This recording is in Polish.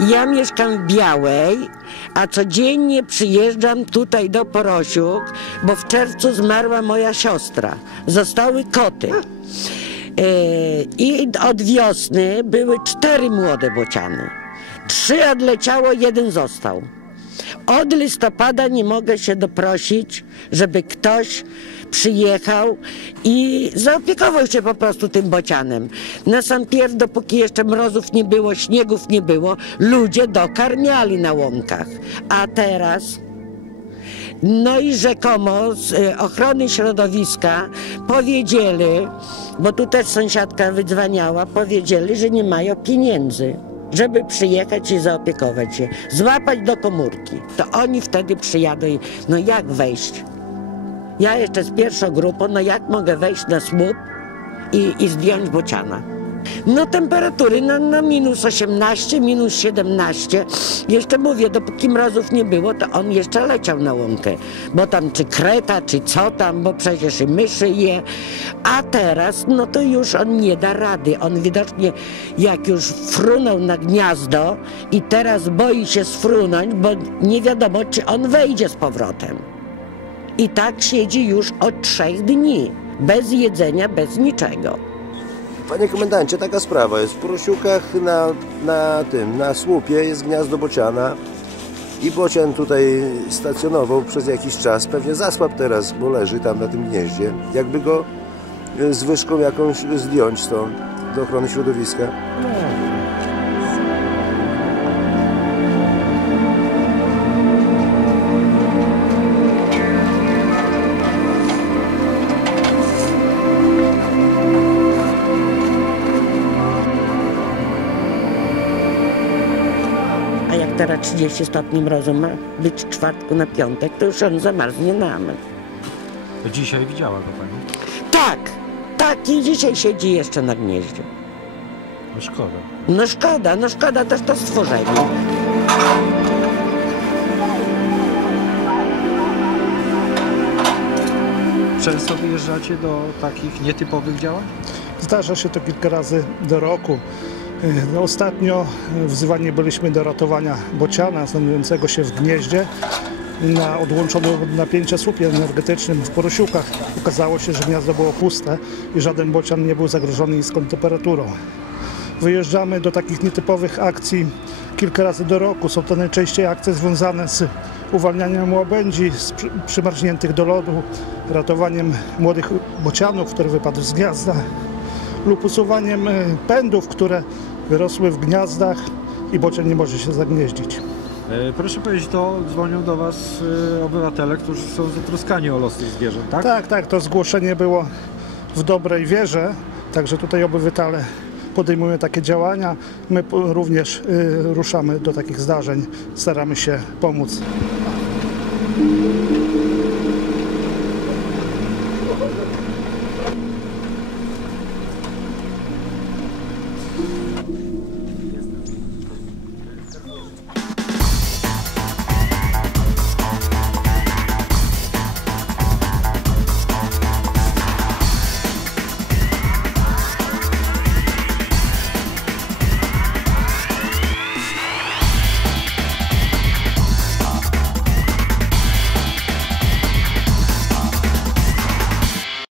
Ja mieszkam w Białej, a codziennie przyjeżdżam tutaj do Porosiuk, bo w czerwcu zmarła moja siostra. Zostały koty. E, I od wiosny były cztery młode bociany. Trzy odleciało, jeden został. Od listopada nie mogę się doprosić, żeby ktoś przyjechał i zaopiekował się po prostu tym bocianem. Na sam pierw, dopóki jeszcze mrozów nie było, śniegów nie było, ludzie dokarmiali na łąkach. A teraz no i rzekomo z y, ochrony środowiska powiedzieli, bo tu też sąsiadka wydzwaniała, powiedzieli, że nie mają pieniędzy, żeby przyjechać i zaopiekować się, złapać do komórki. To oni wtedy przyjadą i no jak wejść? Ja jeszcze z pierwszą grupą, no jak mogę wejść na słup i, i zdjąć bociana? No temperatury na, na minus 18, minus 17. Jeszcze mówię, dopóki mrozów nie było, to on jeszcze leciał na łąkę. Bo tam czy kreta, czy co tam, bo przecież i myszy je. A teraz, no to już on nie da rady. On widocznie jak już frunął na gniazdo i teraz boi się sfrunąć, bo nie wiadomo, czy on wejdzie z powrotem. I tak siedzi już od trzech dni. Bez jedzenia, bez niczego. Panie komendancie, taka sprawa jest. W Prosiukach na, na tym, na słupie jest gniazdo bociana i bocian tutaj stacjonował przez jakiś czas. Pewnie zasłab teraz, bo leży tam na tym gnieździe. Jakby go y, z wyżką jakąś zdjąć stąd do ochrony środowiska. A jak teraz 30 stopni mrozu ma być z czwartku na piątek, to już on zamarznie nam. To dzisiaj widziała go pani? Tak, tak i dzisiaj siedzi jeszcze na gnieździe. No szkoda. No szkoda, no szkoda też to stworzenie. Często wyjeżdżacie do takich nietypowych działań? Zdarza się to kilka razy do roku. No, Ostatnio wzywani byliśmy do ratowania bociana znajdującego się w gnieździe na odłączonym od napięcia słupie energetycznym w Porosiukach. Okazało się, że gniazdo było puste i żaden bocian nie był zagrożony niską temperaturą. Wyjeżdżamy do takich nietypowych akcji kilka razy do roku. Są to najczęściej akcje związane z uwalnianiem łabędzi przymarzniętych do lodu, ratowaniem młodych bocianów, które wypadły z gniazda lub usuwaniem e, pędów, które wyrosły w gniazdach i bocian nie może się zagnieździć. E, proszę powiedzieć, to dzwonią do Was e, obywatele, którzy są zatroskani o los tych zwierząt, tak? Tak, tak, to zgłoszenie było w dobrej wierze, także tutaj obywatele podejmują takie działania. My również y, ruszamy do takich zdarzeń, staramy się pomóc.